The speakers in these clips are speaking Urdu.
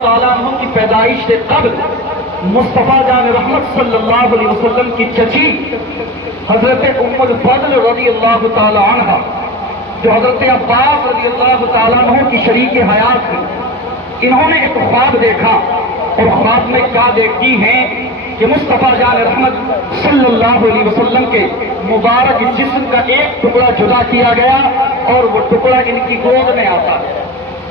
تعالیٰ عنہ کی پیدائش سے قبل مصطفیٰ جان رحمت صلی اللہ علیہ وسلم کی چچی حضرت ام الفضل رضی اللہ تعالی عنہ، جو حضرت عباس رضی اللہ تعالیٰ عنہ کی شریک حیات ہے، انہوں نے ایک خواب دیکھا، اور خواب میں کیا دیکھتی ہیں کہ مصطفیٰ جان رحمت صلی اللہ علیہ وسلم کے مبارک جسم کا ایک ٹکڑا جدا کیا گیا اور وہ ٹکڑا ان کی گود میں آتا ہے۔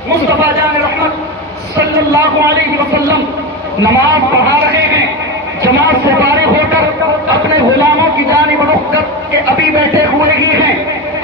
مصطفیٰ جان رحمت صلی اللہ علیہ وسلم نماز پڑھا رہے ہیں، جماعت سے فارغ ہو کر اپنے غلاموں کی جانب رخ کر کہ ابھی بیٹھے ہوئے ہی ہیں،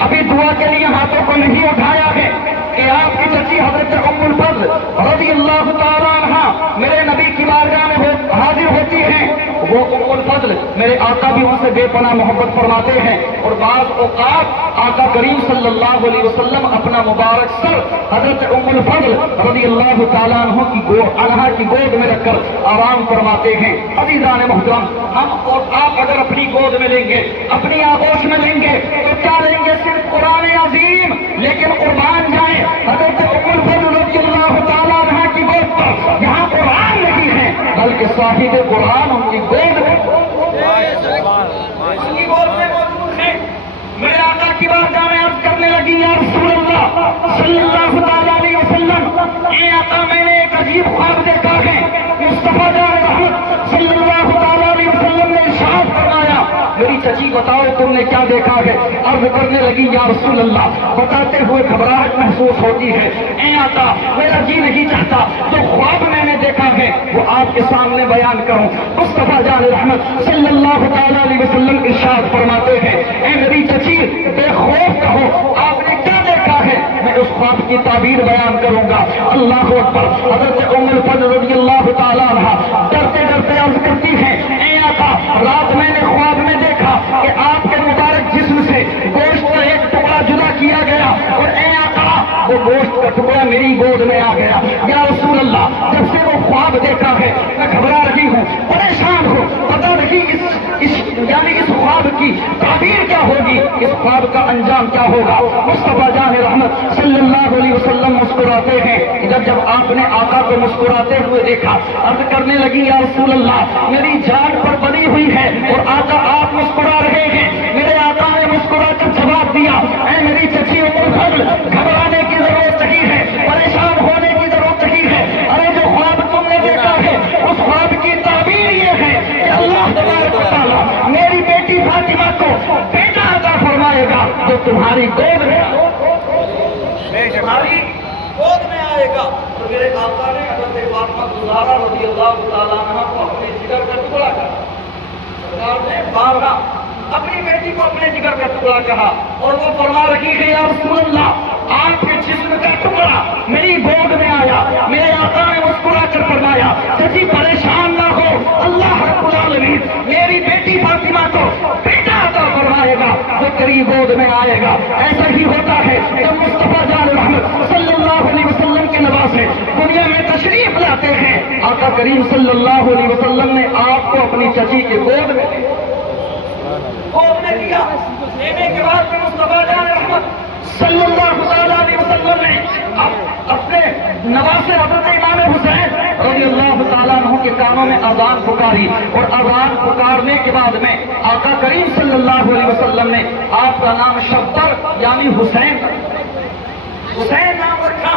ابھی دعا کے لیے ہاتھوں کو نہیں اٹھایا ہے کہ آپ کی چچی حضرت ام الفضل رضی اللہ تعالی عنہ میرے نبی کی بارگاہ میں حاضر ہوتی ہیں۔ وہ ام الفضل میرے آقا بھی ان سے بے پناہ محبت فرماتے ہیں، اور بعض اوقات آقا کریم صلی اللہ علیہ وسلم اپنا مبارک سر حضرت ام الفضل رضی اللہ تعالیٰ عنہ کی گود میں رکھ کر آرام فرماتے ہیں۔ عزیزان محترم، ہم اور آپ اگر اپنی گود میں لیں گے، اپنی آغوش میں لیں گے تو کیا لیں گے؟ صرف قرآن عظیم، لیکن قربان جائیں حضرت ام الفضل رضی اللہ تعالیٰ عنہ کی گود پر یہاں قرآن نہیں ہے، بلکہ صاحب قرآن ان کی گود میں موجود ہے۔ میرے آقا کی بارگاہ میں عرض کرنے لگی، یا رسول اللہ صلی اللہ تعالیٰ علیہ وسلم، اے آقا میں نے ایک عجیب خواب دیکھا ہے۔ مصطفیٰ جان رحمت صلی اللہ تعالیٰ علیہ وسلم نے ارشاد فرمایا، میری چچی بتاؤ تم نے کیا دیکھا ہے؟ عرض کرنے لگی، یا رسول اللہ، بتاتے ہوئے گھبراہٹ محسوس ہوتی ہے، اے آقا میرا جی نہیں چاہتا جو خواب میں نے دیکھا ہے وہ آپ کے سامنے بیان کروں۔ مصطفیٰ جان رحمت صلی اللہ تعالیٰ علیہ وسلم ارشاد فرماتے ہیں، اے میری چچی بے خوف کہو آپ نے کیا دیکھا ہے، میں اس خواب کی تعبیر بیان کروں گا۔ اللہ اکبر۔ حضرت ام الفضل رضی اللہ تعالیٰ عنہ ڈرتے ڈرتے عرض کرتی ہیں، اے آقا رات میں نے خواب میں دیکھا کہ آپ کے مبارک جسم سے گوشت کا ایک ٹکڑا جدا کیا گیا، اور اے آقا وہ گوشت کا ٹکڑا میری گود میں آ گیا۔ یا رسول اللہ، جب سے وہ خواب دیکھا ہے میں گھبرا رہی ہوں، پریشان ہوں، پتہ نہیں اس خواب کی تعبیر کیا ہوگی، اس خواب کا انجام کیا ہوگا۔ مصطفیٰ جان رحمت صلی اللہ علیہ وسلم مسکراتے ہیں۔ جب آپ نے آقا کو مسکراتے ہوئے دیکھا، عرض کرنے لگی، یا رسول اللہ میری جان پر بنی ہوئی ہے اور آقا آپ مسکرا رہے ہیں۔ میرے آقا نے مسکرا کر جواب دیا، اے میری چچی ام الفضل، گھبرانے کی ضرورت نہیں ہے، پریشان ہونے کی ضرورت نہیں ہے۔ ارے جو خواب تم نے دیکھا ہے اس خواب کی تعبیر یہ ہے کہ اللہ تبارک و تعالیٰ میری بیٹی فاطمہ کو بیٹا عطا فرمائے گا جو تمہاری گود میں آئے گا۔ تو میرے آقا نے حضرت فاطمہ زہرا رضی اللہ تعالیٰ عنہ کو اپنے جگر کا ٹکڑا کہا۔ سرکار نے بارہا اپنی بیٹی کو اپنے جگر کا ٹکڑا کہا، اور وہ فرما رہی ہے، یا رسول اللہ آپ کے جسم کا ٹکڑا میری گود میں آیا۔ میرے آقا نے مسکرا کر فرمایا، چچی پریشان نہ ہو، اللہ رب العالمین میری بیٹی فاطمہ کو بیٹا عطا فرمائے گا وہ تیری گود میں آئے گا۔ ایسا ہی ہوتا ہے جب مصطفیٰ جان رحمت صلی اللہ علیہ وسلم کے نواسے دنیا میں تشریف لاتے ہیں، آقا کریم صلی اللہ علیہ وسلم نے آپ کو اپنی چچی کے گود میں دیا۔ لینے کے بعد میں مصطفیٰ جان رحمت صلی اللہ علیہ وسلم نے اپنے نواسے حضرت امام حسین رضی اللہ تعالیٰ عنہ کے کانوں میں اذان پکاری، اور اذان پکارنے کے بعد میں آقا کریم صلی اللہ علیہ وسلم نے آپ کا نام شبر یعنی حسین نام رکھا،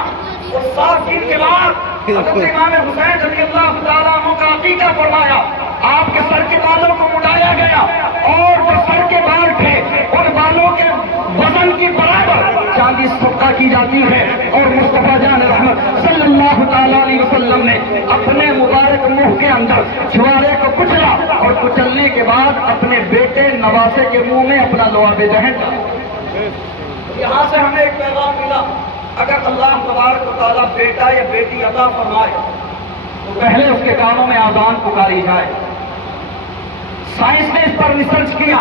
اور 7 دن کے بعد حضرت امام حسین رضی اللہ تعالیٰ عنہ کا عقیقہ فرمایا۔ آپ کے سر کے بالوں کو مڈایا گیا، اور جو سر کے بال تھے ان بالوں کے وزن کی برابر چاندی صدقہ کی جاتی ہے، اور مصطفیٰ جان رحمت صلی اللہ تعالیٰ علیہ وسلم نے اپنے مبارک منہ کے اندر چھوارے کو کچلا، اور کچلنے کے بعد اپنے بیٹے نواسے کے منہ میں اپنا لعاب دہن ڈالا۔ یہاں سے ہمیں ایک پیغام ملا، اگر اللہ تبارک و تعالیٰ بیٹا یا بیٹی عطا فرمائے تو پہلے اس کے کانوں میں اذان پکاری جائے۔ سائنس نے اس پر ریسرچ کیا،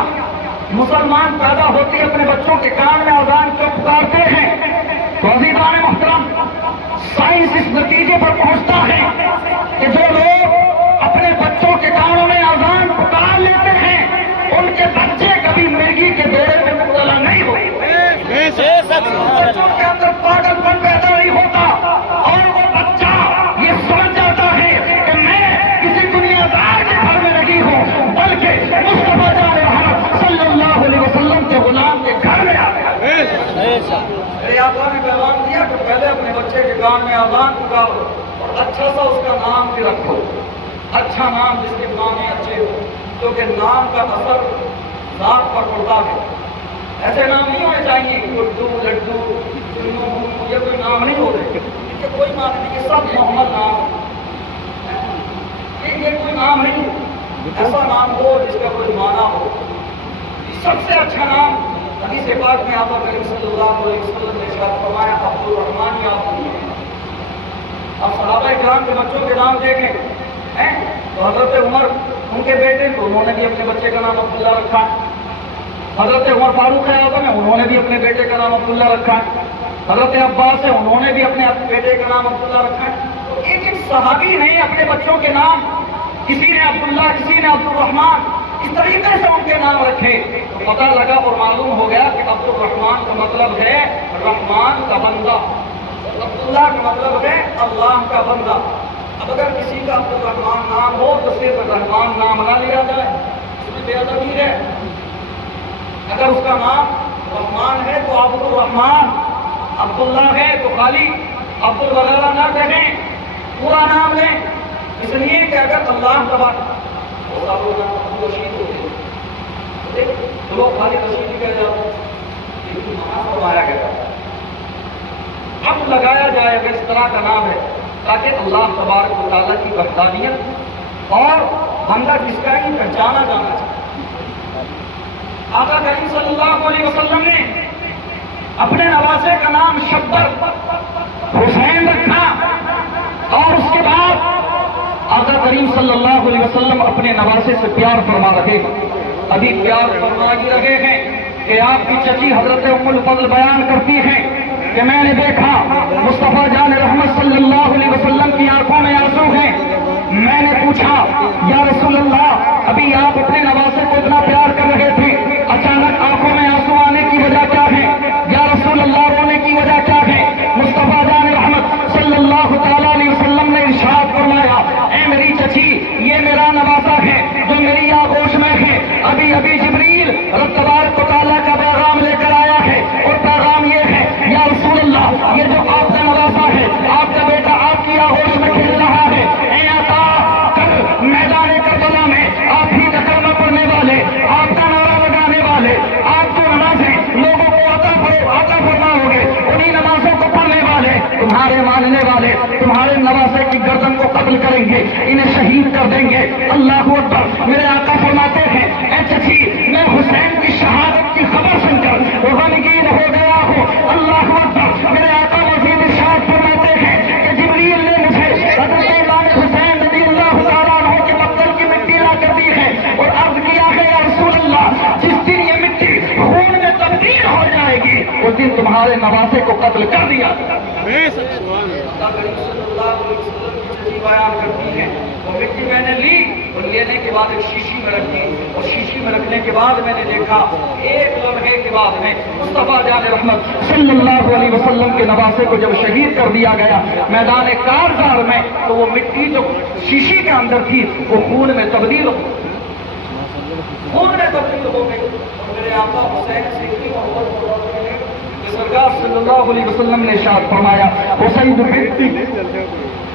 مسلمان پیدا ہوتے اپنے بچوں کے کان میں اذان کیوں پکارتے ہیں؟ تو عزیزان محترم، سائنس اس نتیجے پر پہنچتا ہے کہ جو لوگ اپنے بچوں کے کانوں میں اذان پکار لیتے ہیں ان کے بچے کبھی مرغی کے دورے میں مبتلا نہیں ہوتے، بچوں کے اندر پاگل پن پیدا نہیں ہوتا، اور وہ بچہ یہ سمجھ کان میں آزان پکارو اور اچھا سا اس کا نام بھی رکھو، اچھا نام جس کے نام اچھے ہو، کیونکہ نام کا اثر ذات پر پڑتا ہے۔ ایسے نام نہیں ہونے چاہیے کہ گڈو، لڈو، یہ کوئی نام نہیں ہوتے، ان کے کوئی معنی نہیں، یہ سب محمد نام، یہ کوئی نام نہیں، ایسا نام ہو جس کا کوئی معنی ہو۔ سب سے اچھا نام حدیث پاک میں آقا کریم صلی اللہ علیہ وسلم نے ارشاد فرمایا عبد الرحمن یا اب صحابہ کرام کے بچوں کے نام دیکھیں تو حضرت عمر ان کے بیٹے تو انہوں نے بھی اپنے بچے کا نام عبداللہ رکھا، حضرت عمر فاروق اعظم ہے انہوں نے بھی اپنے بیٹے کا نام عبداللہ رکھا، حضرت عباس ہے انہوں نے بھی اپنے بیٹے کا نام عبداللہ رکھا۔ تو ایک ایک صحابی نے اپنے بچوں کے نام، کسی نے عبداللہ، کسی نے عبد الرحمن، اس طریقے سے ان کے نام رکھے، تو پتہ لگا اور معلوم ہو گیا کہ عبد الرحمن کا مطلب ہے رحمان کا بندہ، عبداللہ کا مطلب ہے اللہ کا بندہ۔ اب اگر کسی کا عبد الرحمن نام ہو تو صرف رحمان نام نہ لیا جائے، اس میں بے ادبی ہے۔ اگر اس کا نام رحمان ہے تو عبد الرحمن، عبداللہ ہے تو خالی عبد وغیرہ نہ کہیں، پورا نام لیں، اس لیے کہ اگر اللہ تبارک رشید ہوتے تو لوگ خالی رشید ہی کہہ جاتے، لیکن فرمایا گیا اب لگایا جائے اگر اس طرح کا نام ہے تاکہ اللہ تبارک و تعالیٰ کی وحدانیت اور بندہ کس کا ہی پہچانا جانا چاہیے۔ آقا کریم صلی اللہ علیہ وسلم نے اپنے نواسے کا نام شبر حسین رکھا، اور اس کے بعد آقا کریم صلی اللہ علیہ وسلم اپنے نواسے سے پیار فرما رہے ہیں، ابھی پیار فرما ہی رہے ہیں کہ آپ کی چچی حضرت ام الفضل بیان کرتی ہیں کہ میں نے دیکھا مصطفیٰ جان رحمت صلی اللہ علیہ وسلم کی آنکھوں میں آنسو ہیں، میں نے پوچھا یا رسول اللہ ابھی آپ اپنے نواسے کو اتنا پیار کر رہے تھے، اچانک آنکھوں میں آنسو آنے کی وجہ کیا ہے؟ یا رسول اللہ رونے کی وجہ کیا ہے؟ مصطفیٰ جان رحمت صلی اللہ تعالیٰ علیہ وسلم نے ارشاد فرمایا اے میری چچی یہ میرا نواسا ہے جو میری آغوش میں ہے، ابھی ابھی جبریل رب تبارک و تعالیٰ کا پیغام لے کر آیا ہے، اور پیغام یہ ہے یا رسول اللہ یہ جو آپ کا نواسا ہے، آپ کا بیٹا آپ کی آغوش میں کھیل رہا ہے، اے آقا کل میدان کربلا میں آپ ہی کا کلمہ پڑھنے والے، آپ کا نعرہ لگانے والے، آپ جو نمازیں لوگوں کو عطا فرماؤ گے انہی نمازوں کو پڑھنے والے تمہارے ماننے والے تمہارے نواسے کی گردن کو قتل کریں گے، انہیں شہید کر دیں گے۔ اللہ اکبر۔ میرے آقا فرماتے ہیں اے چچی میں حسین کی شہادت کی خبر سن کر غمگین ہو گیا ہوں۔ اللہ اکبر۔ میرے آقا مزید ارشاد فرماتے ہیں کہ جبریل نے مجھے حضرت امام حسین رضی اللہ تعالیٰ عنہ کے مقتل کی مٹی لا کر دی ہے اور عرض کیا ہے یا رسول اللہ جس دن یہ مٹی خون میں تبدیل ہو جائے گی اس دن تمہارے نواسے کو قتل کر دیا۔ بیان کرتی ہے وہ مٹی میں نے لی اور لینے کے بعد ایک شیشی میں رکھی، اور شیشی میں رکھنے کے بعد میں نے دیکھا ایک لمحے کے بعد میں مصطفیٰ جان رحمت صلی اللہ علیہ وسلم کے نواسے کو جب شہید کر دیا گیا میدان کارزار میں، تو وہ مٹی جو شیشی کے اندر تھی وہ خون میں تبدیل ہو گئی۔ اور میرے آقا حسین سے اتنی محبت سرکار صلی اللہ علیہ وسلم نے ارشاد فرمایا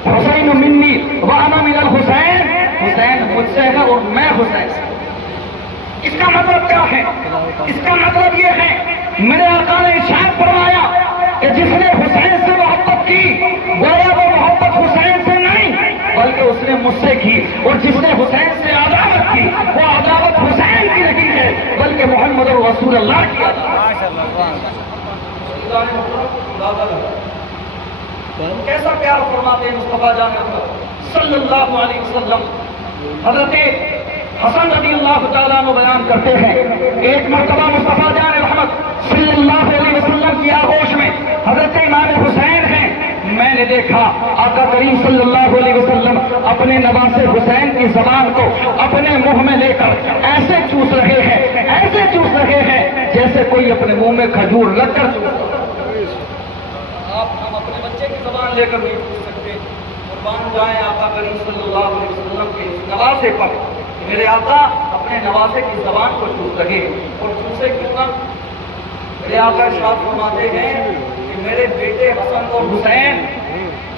حسین منی وانا من الحسین، حسین مجھ سے ہے اور میں حسین سے۔ اس کا مطلب کیا ہے؟ اس کا مطلب یہ ہے میرے آقا نے ارشاد فرمایا کہ جس نے حسین سے محبت کی گویا وہ محبت حسین سے نہیں بلکہ اس نے مجھ سے کی، اور جس نے حسین سے عداوت کی وہ عداوت حسین کی نہیں ہے بلکہ محمد رسول اللہ کی کیسا پیار فرماتے ہیں مصطفیٰ جان صلی اللہ علیہ وسلم۔ حضرت حسن رضی اللہ تعالیٰ عنہ بیان کرتے ہیں ایک مرتبہ مصطفیٰ جان رحمت صلی اللہ علیہ وسلم کی آغوش میں حضرت امام حسین ہیں، میں نے دیکھا آقا کریم صلی اللہ علیہ وسلم اپنے نواسے حسین کی زبان کو اپنے منہ میں لے کر ایسے چوس رہے ہیں، ایسے چوس رہے ہیں جیسے کوئی اپنے منہ میں کھجور رکھ کر چوس۔ ہم اپنے بچے کی زبان لے کر نہیں پوچھ سکتے، قربان جائیں آقا کریم صلی اللہ علیہ وسلم کے نواسے پر۔ میرے آقا اپنے نواسے کی زبان کو چوس رہے اور چوسے کتنا؟ میرے آقا ارشاد فرماتے ہیں کہ میرے بیٹے حسن اور حسین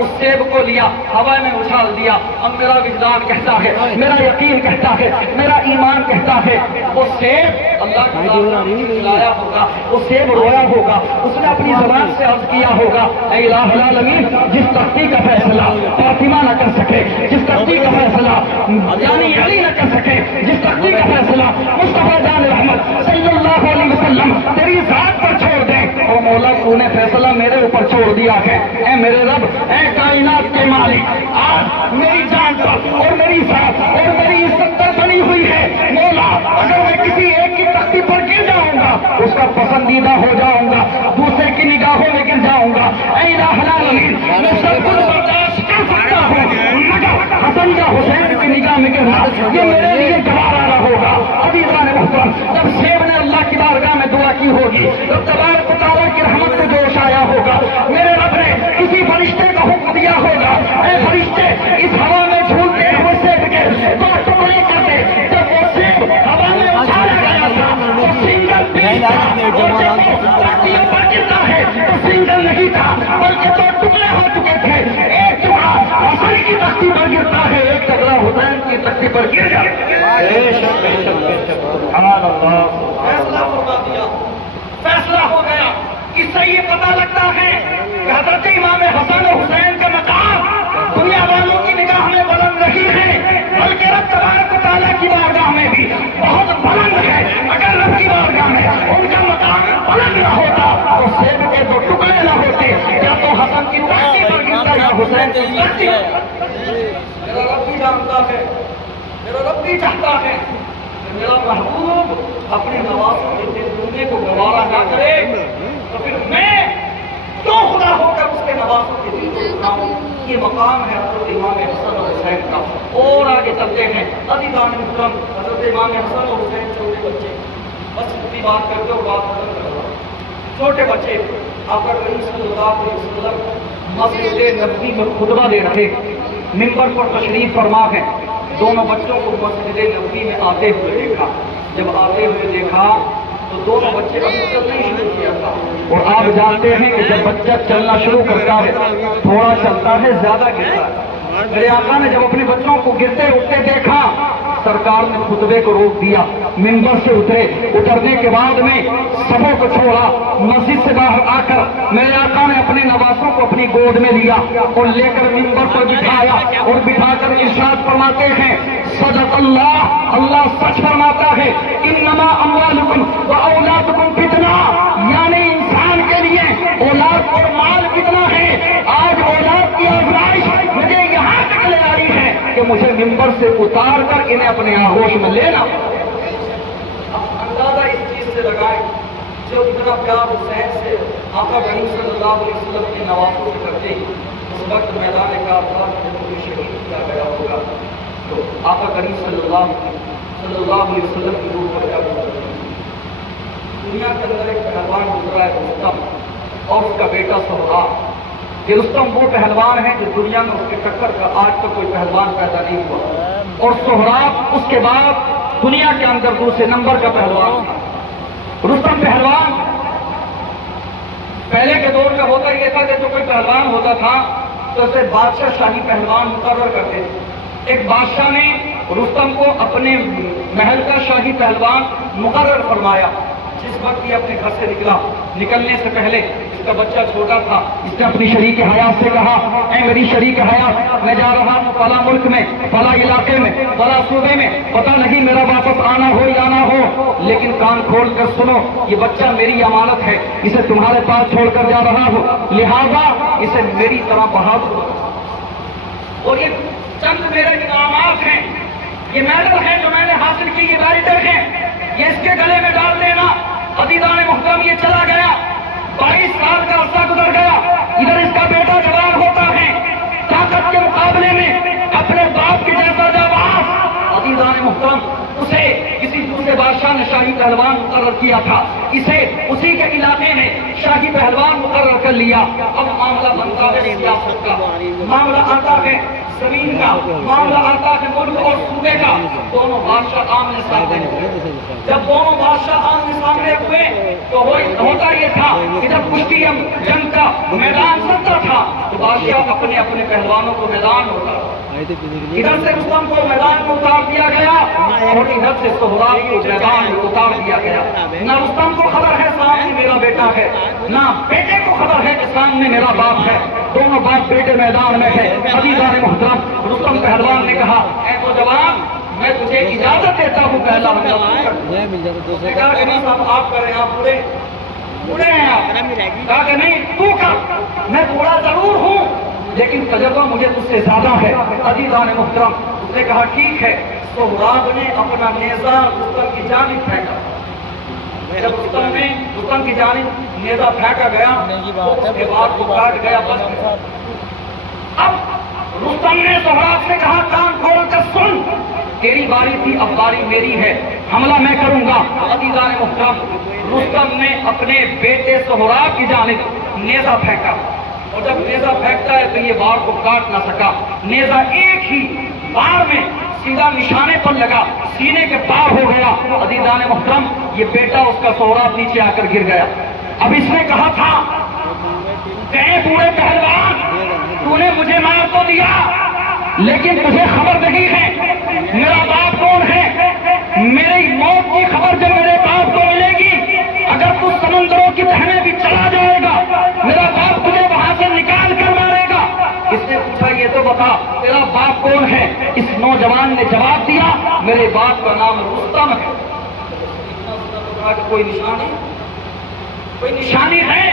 اس سیب کو لیا ہوا میں اچھال دیا. اب میرا وجدان کہتا ہے, میرا یقین کہتا ہے, میرا ایمان کہتا ہے وہ سیب اللہ کی لایا ہوگا, وہ سیب رویا ہوگا, اس نے اپنی زبان سے عرض کیا ہوگا اے الہ العالمین جس تختی کا فیصلہ فاطمہ نہ کر سکے, جس تختی کا فیصلہ یعنی علی نہ کر سکے, جس تختی کا فیصلہ مصطفیٰ جان رحمت صلی اللہ علیہ وسلم تیری ذات پر چھوڑ دیں, او مولا تو نے فیصلہ میرے اوپر چھوڑ دیا ہے. اے میرے رب, اے کائنات کے مالک, آج میری جان پر اور میری ذات اور میری عزت پر بنی ہوئی ہے مولا, اگر میں کسی ایک کی تختی پر گر جاؤں گا اس کا پسندیدہ ہو جاؤں گا, دوسرے کی نگاہوں میں گر جاؤں گا. اے الہ العالمین میں سب کچھ برداشت کر سکتا ہوں مگر حسن یا حسین کی نگاہ میں گرنا یہ میرے لیے گوارا ہوگا. ابھی محترم جب سیب نے اللہ کی بارگاہ میں دعا کی ہوگی تو تبارک و تعالیٰ کی رحمت کو جوش آیا ہوگا. میرے رب نے کسی فرشتے کا حکم دیا ہوگا اے فرشتے اس ہوا میں جھولتے ہوئے سیب کے دو ٹکڑے کر دے. جب وہ سیب ہوا میں اچھالا گیا تھا تو سنگل پیس تھا, اور جب وہ تختیوں پر گرتا ہے تو سنگل نہیں تھا بلکہ دو ٹکڑے ہو چکے تھے. ایک ٹکڑا حسن کی تختی پر گرتا ہے, ایک ٹکڑا حسین کی تختی پر گر جاتا ہے. فیصلہ فرما دیا, فیصلہ ہو گیا. اس سے یہ پتہ لگتا ہے کہ حضرت امام حسن و حسین کا مقام دنیا والوں کی نگاہ میں بلند نہیں ہے بلکہ رب تبارک و تعالیٰ کی بارگاہ میں بھی بہت بلند ہے. اگر رب کی بارگاہ میں ان کا مقام بلند نہ ہوتا تو سیب کے دو ٹکڑے نہ ہوتے, یا تو حسن کی تختی پر گرتا یا حسین کی تختی. میرا رب بھی جانتا ہے, میرا رب بھی چاہتا ہے کہ میرا محبوب اپنے نوازوں کے دل رونے کو گوارا نہ کرے, تو پھر میں کیوں خدا ہو کر اس کے نوازوں کے دل کو سناؤں. یہ مقام ہے حضرت امام حسن و حسین کا. اور آگے چلتے ہیں عزیزان محترم, حضرت امام حسن و حسین چھوٹے بچے, بس اتنی بات کرتے اور بات ختم کر رہا. چھوٹے بچے آقا کریم صلی اللہ علیہ وسلم مسجد نبوی میں خطبہ دے رہے, ممبر پر تشریف فرما ہے. دونوں بچوں کو مسجد نبوی میں آتے ہوئے دیکھا. جب آتے ہوئے دیکھا تو دونوں بچے ابھی چلنا ہی شروع کیا تھا, اور آپ جانتے ہیں کہ جب بچہ چلنا شروع کرتا ہے تھوڑا چلتا ہے زیادہ گرتا ہے. میرے آقا نے جب اپنے بچوں کو گرتے اٹھتے دیکھا سرکار نے خطبے کو روک دیا, منبر سے اترے. اترنے کے بعد میں سبوں کو چھوڑا, مسجد سے باہر آ کر میرے آقا نے اپنے نوازوں کو اپنی گود میں لیا اور لے کر منبر پر بٹھایا, اور بٹھا کر ارشاد فرماتے ہیں صدق اللہ, اللہ سچ فرماتا ہے انما اموالکم و اولادکم فتنہ, یعنی انسان کے لیے اولاد اور مال فتنہ ہے. آج اولاد کی آزمائش مجھے یہاں تک لے آئی ہے کہ مجھے منبر سے اتار کر انہیں اپنے آغوش میں لینا. اندازہ اس چیز سے لگائے جو اتنا پیار حسین سے آقا کریم صلی اللہ علیہ وسلم کے نوازوں سے کرتے ہیں, اس وقت میدان کاربلا میں شہید کیا گیا ہوگا تو آقا کریم صلی اللہ علیہ وسلم کی روح پر کیا گزرتی. دنیا کے اندر ایک پہلوان گزرا ہے رستم اور اس کا بیٹا سہراب. کہ رستم وہ پہلوان ہے جو دنیا میں اس کے ٹکر کا آج تک کوئی پہلوان پیدا نہیں ہوا, اور سہراب اس کے بعد دنیا کے اندر دوسرے نمبر کا پہلوان تھا. رستم پہلوان پہلے کے دور میں ہوتا یہ تھا کہ جو کوئی پہلوان ہوتا تھا تو اسے بادشاہ شاہی پہلوان مقرر کرتے تھے. ایک بادشاہ نے رستم کو اپنے محل کا شاہی پہلوان مقرر فرمایا. جس وقت یہ اپنے گھر سے نکلا, نکلنے سے پہلے اس کا بچہ چھوٹا تھا, اس نے اپنی شریک حیات سے کہا اے میری شریک حیات, میں جا رہا ہوں فلاں ملک میں, فلاں علاقے میں, فلاں صوبے میں, پتہ نہیں میرا واپس آنا ہو یا نہ ہو, لیکن کان کھول کر سنو یہ بچہ میری امانت ہے, اسے تمہارے پاس چھوڑ کر جا رہا ہوں, لہذا اسے میری طرح بہادر. اور یہ چند میرے انعامات ہیں, یہ میڈل ہے جو میں نے حاصل کی, یہ بیلٹر ہے, یہ اس کے گلے میں ڈال دینا. عزیزان محترم یہ چلا گیا, 22 سال کا عرصہ گزر گیا. ادھر اس کا بیٹا جوان ہوتا ہے, طاقت کے مقابلے میں اپنے باپ کے جیسا جانباز. عزیزان محترم اسے کسی دوسرے بادشاہ نے شاہی پہلوان مقرر کیا تھا, اسے اسی کے علاقے میں شاہی پہلوان مقرر کر لیا. اب معاملہ بنتا ہے سیاست کا, معاملہ آتا ہے زمین کا, معاملہ آتا ہے ملک اور صوبے کا. دونوں بادشاہ آمنے سامنے ہوئے. جب دونوں بادشاہ آمنے سامنے ہوئے تو ہوتا یہ تھا کہ جب کشتی جنگ کا میدان سجتا تھا تو بادشاہ اپنے اپنے پہلوانوں کو میدان میں اتارا. ادھر سے رستم کو میدان میں اتار دیا گیا اور ادھر سے سہراب کو میدان میں اتار دیا گیا. نہ رستم کو خبر ہے سامنے میرا بیٹا ہے، نہ بیٹے کو خبر ہے کہ سامنے میرا باپ ہے. دونوں باپ بیٹے میدان میں ہے. عزیزان محترم، رستم پہلوان نے کہا اے نوجوان میں تجھے اجازت دیتا ہوں پہلا حملہ تو کہا کہ نہیں صاحب آپ کریں، آپ بوڑھے ہیں آپ. کہا کہ نہیں تو کر، میں بوڑھا ضرور ہوں لیکن تجربہ مجھے تجھ سے زیادہ ہے. عزیزان محترم، اس نے کہا ٹھیک ہے. سہراب نے اپنا نیزہ رستم کی جانب پھینکا. جب رستم کی جانب نیزہ پھینکا گیا تو اس کے بعد وہ کاٹ گیا. اب رستم نے سہراب سے کہا کان کھول کر سن، تیری باری تھی اب باری میری ہے، حملہ میں کروں گا. عزیزان محترم، رستم نے اپنے بیٹے سہراب کی جانب نیزہ پھینکا اور جب نیزہ پھینکتا ہے تو یہ بار کو کاٹ نہ سکا. نیزہ ایک ہی بار میں سیدھا نشانے پر لگا، سینے کے پار ہو گیا. عزیزان محترم، یہ بیٹا اس کا سہراب نیچے آ کر گر گیا. اب اس نے کہا تھا کہ اے بوڑھے پہلوان تو نے مجھے مار تو دیا لیکن تجھے خبر نہیں ہے میرا باپ کون ہے. میری موت کی خبر جب میرے باپ کو ملے گی، اگر تو سمندروں کی تہنے بھی چلا جائے گا میرا باپ تجھے وہاں سے نکال کر مارے گا. اس نے پوچھا یہ تو بتا تیرا باپ کون ہے. اس نوجوان نے جواب دیا میرے باپ کا نام رستم ہے. کوئی نشانی ہے؟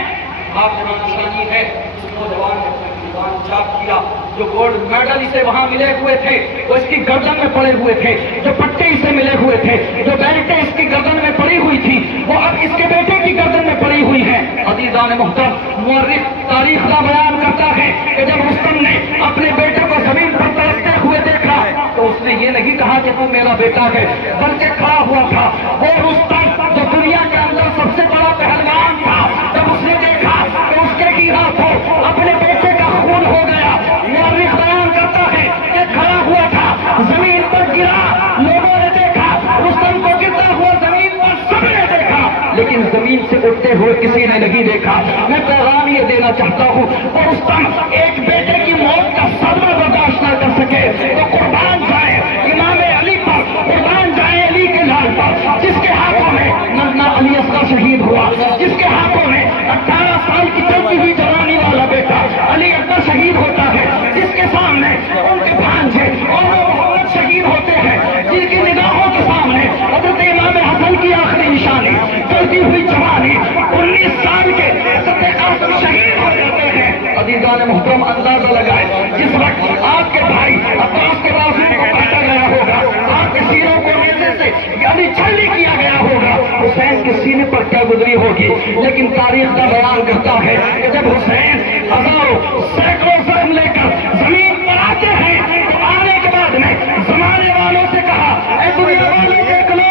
آپ جہاں نشانی ہے. اس نوجوان نے اپنا دیوان چاک کیا. جو گولڈ میڈل اسے وہاں ملے ہوئے تھے وہ اس کی گردن میں پڑے ہوئے تھے، جو پٹے اسے ملے ہوئے تھے، جو بیلٹیں اس کی گردن میں پڑی ہوئی تھی وہ اب اس کے بیٹے کی گردن میں پڑی ہوئی ہیں. عزیزان محترم، مورخ تاریخ کا بیان کرتا ہے کہ جب رستم نے اپنے بیٹے کو زمین پر تڑپتے ہوئے دیکھا تو اس نے یہ نہیں کہا کہ وہ میرا بیٹا ہے، بلکہ کھڑا ہوا تھا وہ رستم جو دنیا کے اندر سب سے بڑا پہلوان تھا. جب اس نے دیکھا کہ اس کے گرا تو اپنے بیٹے کا خون ہو گیا. مورخ بیان کرتا ہے کہ کھڑا ہوا تھا، زمین پر گرا، لوگوں نے دیکھا رستم کو گرتا ہوا زمین پر، سب نے دیکھا لیکن زمین سے اٹھتے ہوئے کسی نے نہیں دیکھا. میں پیغام یہ دینا چاہتا ہوں کہ رستم ایک بیٹے کی موت کا صدمہ برداشت نہ کر سکے تو قربان جائے امام علی پر، قربان جائے علی کے لال پر، جس کے ہاتھوں میں ننا علی اصغر شہید ہوا، جس کے ہاتھوں میں 18 سال کی چلتی ہوئی جوانی والا بیٹا علی اکبر شہید ہوتا ہے، جس کے سامنے ان کے بھانجے اور وہ محمد شہید ہوتے ہیں، جن کی نگاہوں کے سامنے حضرت امام حسن کی آخری نشانی چلتی ہوئی جوانی 19 سال کے حضرت قاسم شہید ہو جاتے ہیں. عزیزان محترم، اندازہ لگائے جس وقت آپ کے بھائی عباس کے بازو کو کاٹا گیا ہوگا، آپ کے سینوں کو نیزے سے یعنی چھلنی کیا گیا ہوگا، حسین کے سینے پر کیا گزری ہوگی. لیکن تاریخ کا بیان کرتا ہے کہ جب حسین ہزاروں سینکڑوں زخم لے کر زمین پر آتے ہیں تو آنے کے بعد میں زمانے والوں سے کہا اے دنیا والوں دیکھ لو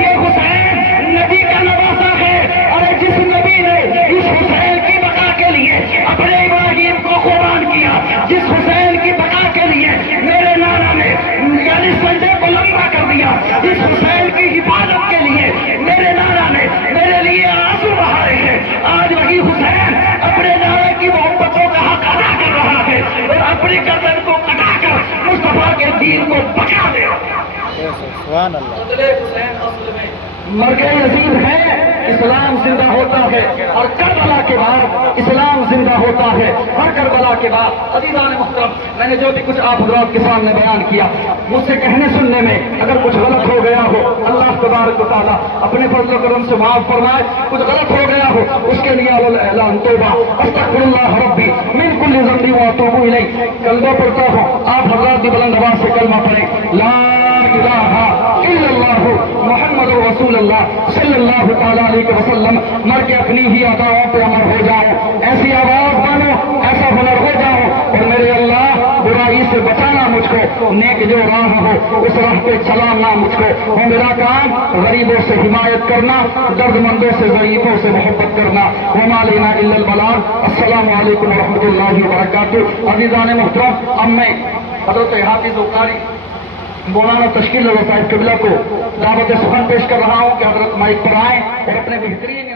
یہ حسین نبی کا نواسا ہے. اور جس نبی نے اس حسین کی بقا کے لیے اپنے ابراہیم کو قربان کیا، جس حسین کی بقا کے لیے میرے نانا نے یعنی سنڈے کو لمبا کر دیا، جس حسین کی حفاظت کے لیے میرے نانا نے میرے لیے آنسو بہائے ہیں، آج وہی حسین اپنے نانا کی محبتوں کا حق ادا کر رہا ہے اور اپنی گردن کو کٹا کر مصطفیٰ کے دین کو بچا دے رہا ہے. سبحان اللہ. حسین اصل میں مرگ عظیم ہے، اسلام زندہ ہوتا ہے اور کربلا کے بعد اسلام زندہ ہوتا ہے. ہر کربلا کے بعد عزیزان محترم، میں نے جو بھی کچھ آپ حضرات کے سامنے بیان کیا مجھ سے کہنے سننے میں اگر کچھ غلط ہو گیا ہو اللہ تبارک و تعالیٰ اپنے فضل و کرم سے معاف فرمائے. کچھ غلط ہو گیا ہو اس کے لیے اعلان توبہ استغفر اللہ ربی من کل ذنب واتوب الیہ. کلمہ پڑھتا ہوں، آپ حضرات بھی بلند آواز سے کلمہ پڑھیں، لا الہ الا اللہ محمد رسول اللہ صلی اللہ تعالیٰ علیہ وسلم. مر کے اپنی ہی اداؤں پہ عمل ہو جاؤ، ایسی آواز بنو، ایسا ہنر ہو جاؤ اور میرے اللہ برائی سے بچانا مجھ کو، نیک جو راہ ہو اس راہ پہ چلانا مجھ کو. اور میرا کام غریبوں سے حمایت کرنا، درد مندوں سے ضعیفوں سے محبت کرنا. وما لینا الا البلاغ. السلام علیکم ورحمۃ اللہ وبرکاتہ. عزیزان محترم، اب میں حضرت حافظ قاری مولانا تشکیل صاحب قبلہ کو دعوت سخن پیش کر رہا ہوں کہ حضرت مائک پر آئیں اور اپنے بہترین